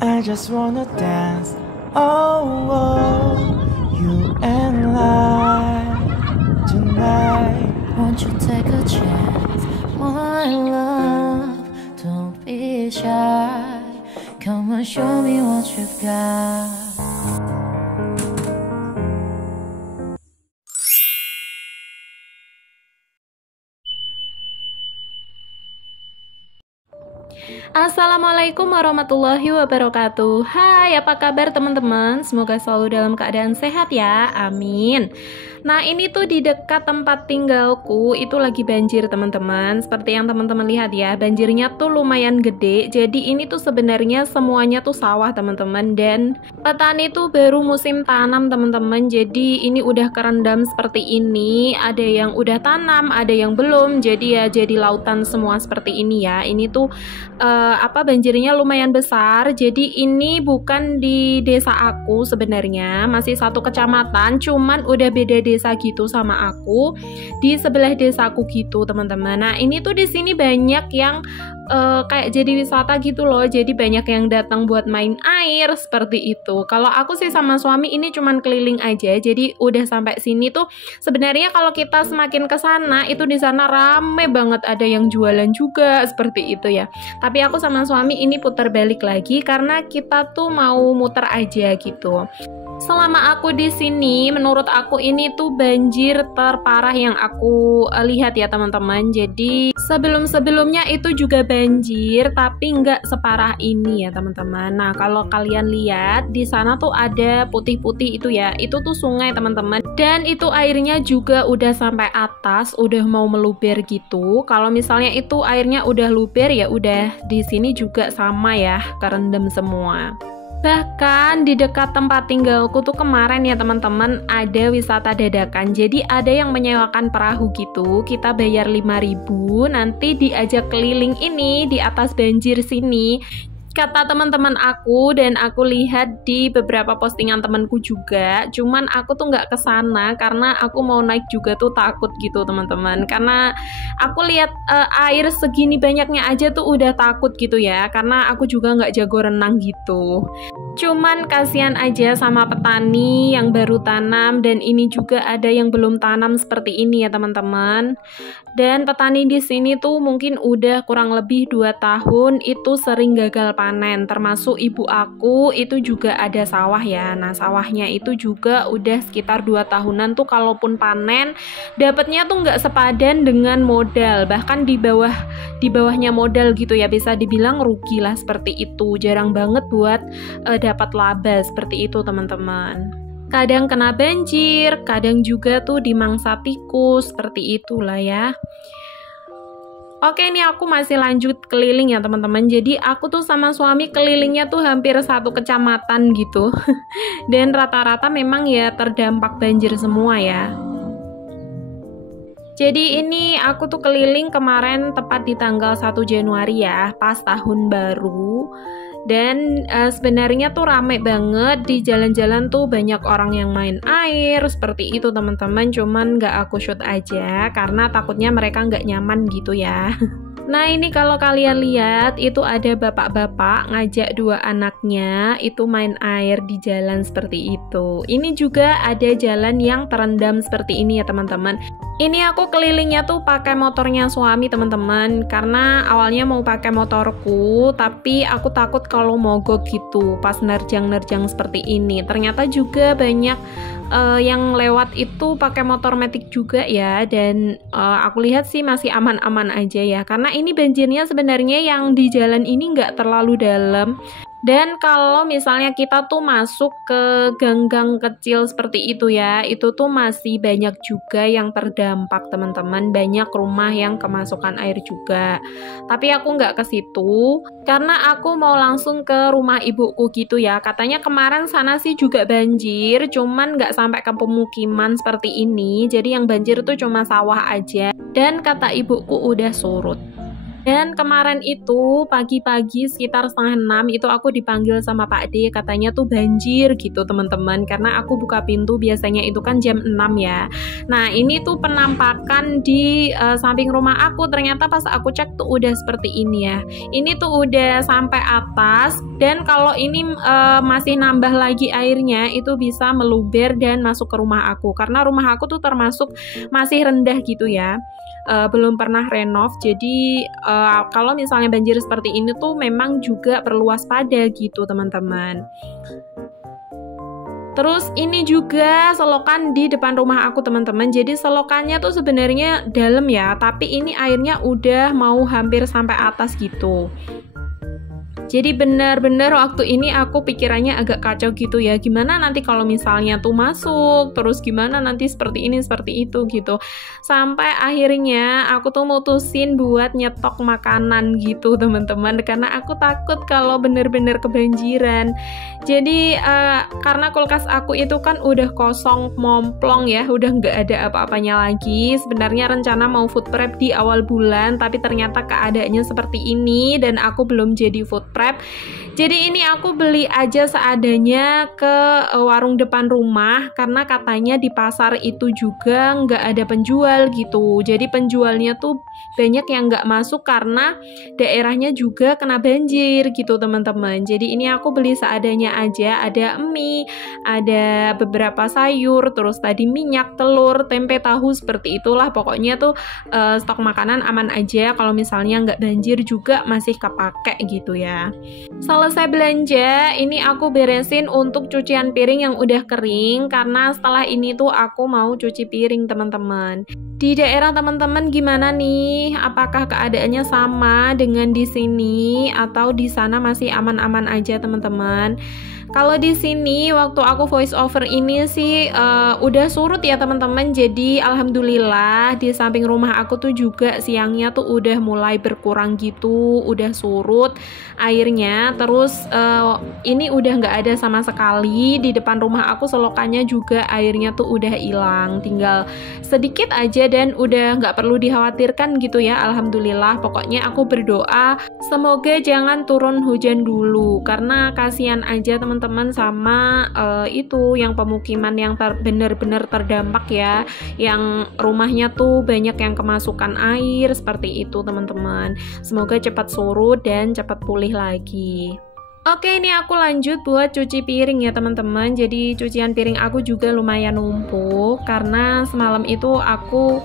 I just wanna dance, oh, oh, you and I tonight. Won't you take a chance, my love? Don't be shy. Come and show me what you've got. Assalamualaikum warahmatullahi wabarakatuh. Hai, apa kabar teman-teman? Semoga selalu dalam keadaan sehat ya, amin. Nah, ini tuh di dekat tempat tinggalku itu lagi banjir teman-teman. Seperti yang teman-teman lihat ya, banjirnya tuh lumayan gede. Jadi ini tuh sebenarnya semuanya tuh sawah teman-teman. Dan petani tuh baru musim tanam teman-teman. Jadi ini udah kerendam seperti ini. Ada yang udah tanam, ada yang belum. Jadi ya jadi lautan semua seperti ini ya. Ini tuh banjirnya lumayan besar. Jadi ini bukan di desa aku sebenarnya, masih satu kecamatan, cuman udah beda desa gitu sama aku, di sebelah desaku gitu teman-teman. Nah ini tuh di sini banyak yang kayak jadi wisata gitu loh, jadi banyak yang datang buat main air seperti itu. Kalau aku sih sama suami ini cuman keliling aja, jadi udah sampai sini tuh sebenarnya kalau kita semakin ke sana itu di sana rame banget, ada yang jualan juga seperti itu ya. Tapi aku sama suami ini putar balik lagi karena kita tuh mau muter aja gitu. Selama aku di sini, menurut aku ini tuh banjir terparah yang aku lihat ya teman-teman. Jadi sebelum-sebelumnya itu juga banjir, tapi nggak separah ini ya teman-teman. Nah kalau kalian lihat di sana tuh ada putih-putih itu ya, itu tuh sungai teman-teman. Dan itu airnya juga udah sampai atas, udah mau meluber gitu. Kalau misalnya itu airnya udah luber ya udah di sini juga sama ya, kerendam semua. Bahkan di dekat tempat tinggalku tuh kemarin ya teman-teman ada wisata dadakan. Jadi ada yang menyewakan perahu gitu. Kita bayar 5.000, nanti diajak keliling ini di atas banjir sini. Kata teman-teman aku dan aku lihat di beberapa postingan temanku juga, cuman aku tuh nggak kesana karena aku mau naik juga tuh takut gitu teman-teman, karena aku lihat air segini banyaknya aja tuh udah takut gitu ya, karena aku juga nggak jago renang gitu. Cuman kasihan aja sama petani yang baru tanam, dan ini juga ada yang belum tanam seperti ini ya teman-teman. Dan petani di sini tuh mungkin udah kurang lebih 2 tahun itu sering gagal panen, termasuk ibu aku itu juga ada sawah ya. Nah sawahnya itu juga udah sekitar 2 tahunan tuh kalaupun panen dapatnya tuh nggak sepadan dengan modal, bahkan di bawahnya modal gitu ya, bisa dibilang rugi lah seperti itu. Jarang banget buat dapat laba seperti itu teman-teman. Kadang kena banjir, kadang juga tuh dimangsa tikus, seperti itulah ya. Oke, ini aku masih lanjut keliling ya teman-teman. Jadi aku tuh sama suami kelilingnya tuh hampir satu kecamatan gitu. Dan rata-rata memang ya terdampak banjir semua ya. Jadi ini aku tuh keliling kemarin tepat di tanggal 1 Januari ya, pas tahun baru. Dan sebenarnya tuh rame banget di jalan-jalan tuh, banyak orang yang main air seperti itu teman-teman. Cuman nggak aku shoot aja karena takutnya mereka nggak nyaman gitu ya. Nah ini kalau kalian lihat itu ada bapak-bapak ngajak 2 anaknya itu main air di jalan seperti itu. Ini juga ada jalan yang terendam seperti ini ya teman-teman. Ini aku kelilingnya tuh pakai motornya suami teman-teman, karena awalnya mau pakai motorku tapi aku takut kalau mogok gitu pas nerjang-nerjang seperti ini. Ternyata juga banyak yang lewat itu pakai motor matic juga ya, dan aku lihat sih masih aman-aman aja ya, karena ini banjirnya sebenarnya yang di jalan ini nggak terlalu dalam. Dan kalau misalnya kita tuh masuk ke gang-gang kecil seperti itu ya, itu tuh masih banyak juga yang terdampak teman-teman, banyak rumah yang kemasukan air juga. Tapi aku nggak ke situ karena aku mau langsung ke rumah ibuku gitu ya. Katanya kemarin sana sih juga banjir, cuman nggak sampai ke pemukiman seperti ini. Jadi yang banjir tuh cuma sawah aja. Dan kata ibuku udah surut. Dan kemarin itu pagi-pagi sekitar 5:30 itu aku dipanggil sama Pak D, katanya tuh banjir gitu teman-teman, karena aku buka pintu biasanya itu kan jam 6 ya. Nah ini tuh penampakan di samping rumah aku, ternyata pas aku cek tuh udah seperti ini ya. Ini tuh udah sampai atas, dan kalau ini masih nambah lagi airnya itu bisa meluber dan masuk ke rumah aku, karena rumah aku tuh termasuk masih rendah gitu ya. Belum pernah renov, jadi kalau misalnya banjir seperti ini tuh memang juga perlu waspada gitu teman-teman. Terus ini juga selokan di depan rumah aku teman-teman, jadi selokannya tuh sebenarnya dalam ya, tapi ini airnya udah mau hampir sampai atas gitu. Jadi benar-benar waktu ini aku pikirannya agak kacau gitu ya, gimana nanti kalau misalnya tuh masuk, terus gimana nanti seperti ini, seperti itu gitu. Sampai akhirnya aku tuh mutusin buat nyetok makanan gitu teman-teman, karena aku takut kalau benar-benar kebanjiran. Jadi karena kulkas aku itu kan udah kosong momplong ya, udah nggak ada apa-apanya lagi. Sebenarnya rencana mau food prep di awal bulan, tapi ternyata keadaannya seperti ini dan aku belum jadi food prep. Jadi ini aku beli aja seadanya ke warung depan rumah, karena katanya di pasar itu juga nggak ada penjual gitu. Jadi penjualnya tuh banyak yang nggak masuk karena daerahnya juga kena banjir gitu teman-teman. Jadi ini aku beli seadanya aja, ada mie, ada beberapa sayur, terus tadi minyak, telur, tempe, tahu, seperti itulah. Pokoknya tuh stok makanan aman aja, kalau misalnya nggak banjir juga masih kepake gitu ya. Selesai belanja, ini aku beresin untuk cucian piring yang udah kering, karena setelah ini tuh aku mau cuci piring teman-teman. Di daerah teman-teman gimana nih? Apakah keadaannya sama dengan di sini atau di sana masih aman-aman aja teman-teman? Kalau di sini waktu aku voice over ini sih udah surut ya teman-teman. Jadi alhamdulillah di samping rumah aku tuh juga siangnya tuh udah mulai berkurang gitu, udah surut airnya. Terus ini udah nggak ada sama sekali. Di depan rumah aku selokannya juga airnya tuh udah hilang, tinggal sedikit aja dan udah nggak perlu dikhawatirkan gitu ya. Alhamdulillah. Pokoknya aku berdoa semoga jangan turun hujan dulu, karena kasihan aja teman-teman sama itu yang pemukiman yang benar-benar terdampak ya, yang rumahnya tuh banyak yang kemasukan air seperti itu teman-teman. Semoga cepat surut dan cepat pulih lagi. Oke, ini aku lanjut buat cuci piring ya teman-teman. Jadi cucian piring aku juga lumayan numpuk karena semalam itu aku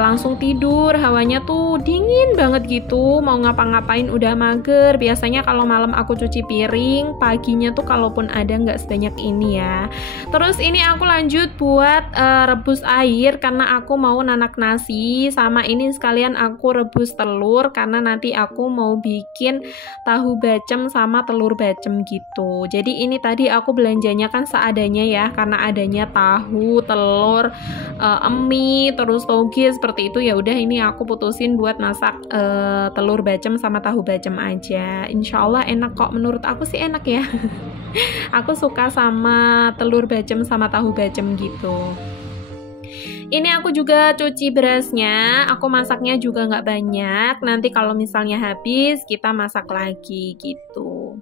langsung tidur, hawanya tuh dingin banget gitu, mau ngapa-ngapain udah mager. Biasanya kalau malam aku cuci piring, paginya tuh kalaupun ada nggak sebanyak ini ya. Terus ini aku lanjut buat rebus air karena aku mau nanak nasi, sama ini sekalian aku rebus telur karena nanti aku mau bikin tahu bacem sama telur bacem gitu. Jadi ini tadi aku belanjanya kan seadanya ya, karena adanya tahu, telur, mie, terus toge seperti itu. Ya udah, ini aku putusin buat masak telur bacem sama tahu bacem aja. Insya Allah enak kok, menurut aku sih enak ya. Aku suka sama telur bacem sama tahu bacem gitu. Ini aku juga cuci berasnya, aku masaknya juga nggak banyak, nanti kalau misalnya habis kita masak lagi gitu.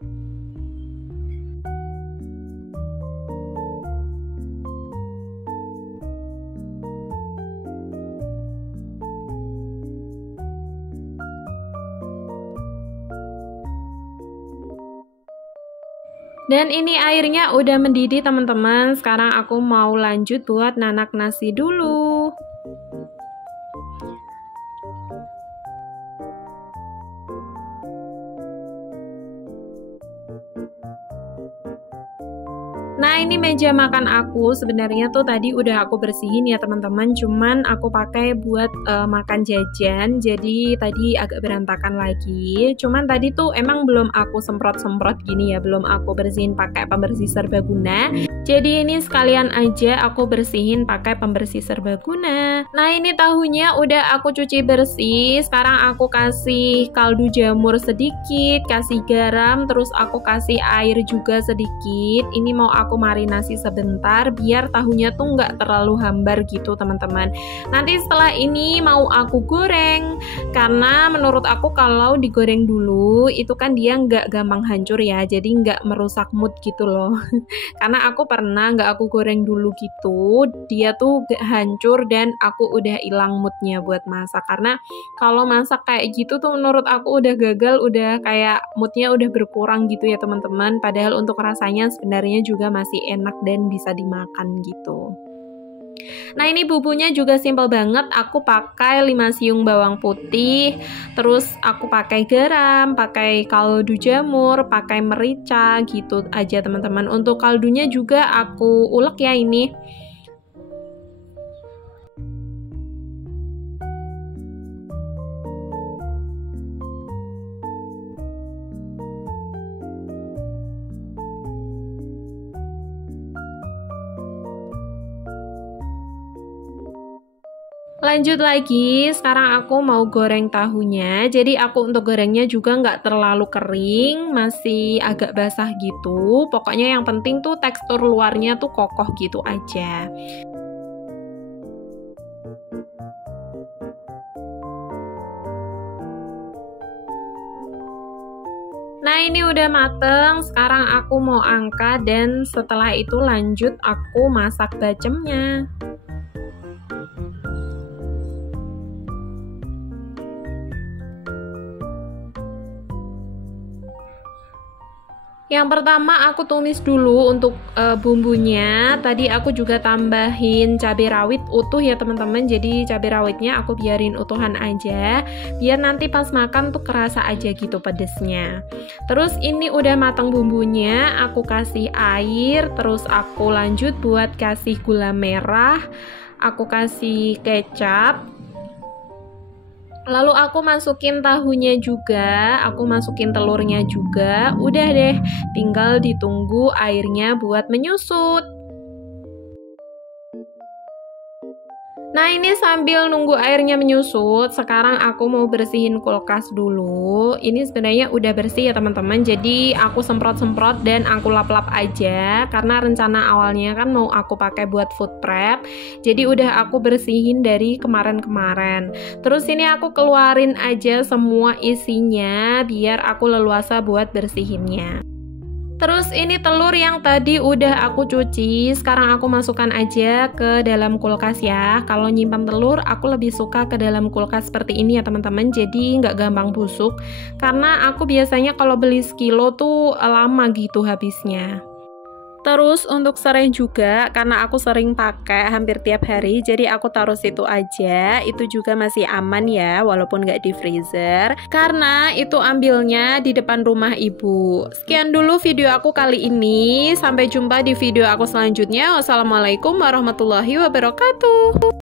Dan ini airnya udah mendidih teman-teman. Sekarang aku mau lanjut buat nanak nasi dulu. Nah, ini meja makan aku sebenarnya tuh tadi udah aku bersihin ya teman-teman, cuman aku pakai buat makan jajan, jadi tadi agak berantakan lagi. Cuman tadi tuh emang belum aku semprot-semprot gini ya, belum aku bersihin pakai pembersih serbaguna. Jadi ini sekalian aja aku bersihin pakai pembersih serbaguna. Nah ini tahunya udah aku cuci bersih. Sekarang aku kasih kaldu jamur sedikit, kasih garam, terus aku kasih air juga sedikit. Ini mau aku marinasi sebentar biar tahunya tuh nggak terlalu hambar gitu teman-teman. Nanti setelah ini mau aku goreng, karena menurut aku kalau digoreng dulu itu kan dia nggak gampang hancur ya, jadi nggak merusak mood gitu loh. Karena aku pernah nggak aku goreng dulu gitu, dia tuh gak hancur dan aku udah hilang moodnya buat masak. Karena kalau masak kayak gitu tuh menurut aku udah gagal, udah kayak moodnya udah berkurang gitu ya teman-teman. Padahal untuk rasanya sebenarnya juga masih enak dan bisa dimakan gitu. Nah ini bumbunya juga simpel banget, aku pakai 5 siung bawang putih, terus aku pakai garam, pakai kaldu jamur, pakai merica gitu aja teman-teman. Untuk kaldunya juga aku ulek ya ini. Lanjut lagi, sekarang aku mau goreng tahunya. Jadi aku untuk gorengnya juga nggak terlalu kering, masih agak basah gitu. Pokoknya yang penting tuh tekstur luarnya tuh kokoh gitu aja. Nah ini udah mateng, sekarang aku mau angkat dan setelah itu lanjut aku masak bacemnya. Yang pertama aku tumis dulu untuk bumbunya. Tadi aku juga tambahin cabai rawit utuh ya teman-teman. Jadi cabai rawitnya aku biarin utuhan aja, biar nanti pas makan tuh kerasa aja gitu pedesnya. Terus ini udah matang bumbunya, aku kasih air, terus aku lanjut buat kasih gula merah, aku kasih kecap. Lalu aku masukin tahunya juga, aku masukin telurnya juga. Udah deh, tinggal ditunggu airnya buat menyusut. Nah ini sambil nunggu airnya menyusut, sekarang aku mau bersihin kulkas dulu. Ini sebenarnya udah bersih ya teman-teman, jadi aku semprot-semprot dan aku lap-lap aja. Karena rencana awalnya kan mau aku pakai buat food prep, jadi udah aku bersihin dari kemarin-kemarin. Terus ini aku keluarin aja semua isinya, biar aku leluasa buat bersihinnya. Terus ini telur yang tadi udah aku cuci, sekarang aku masukkan aja ke dalam kulkas ya. Kalau nyimpan telur, aku lebih suka ke dalam kulkas seperti ini ya teman-teman, jadi nggak gampang busuk. Karena aku biasanya kalau beli sekilo tuh lama gitu habisnya. Terus untuk serai juga, karena aku sering pakai hampir tiap hari, jadi aku taruh situ aja. Itu juga masih aman ya, walaupun nggak di freezer, karena itu ambilnya di depan rumah ibu. Sekian dulu video aku kali ini, sampai jumpa di video aku selanjutnya. Wassalamualaikum warahmatullahi wabarakatuh.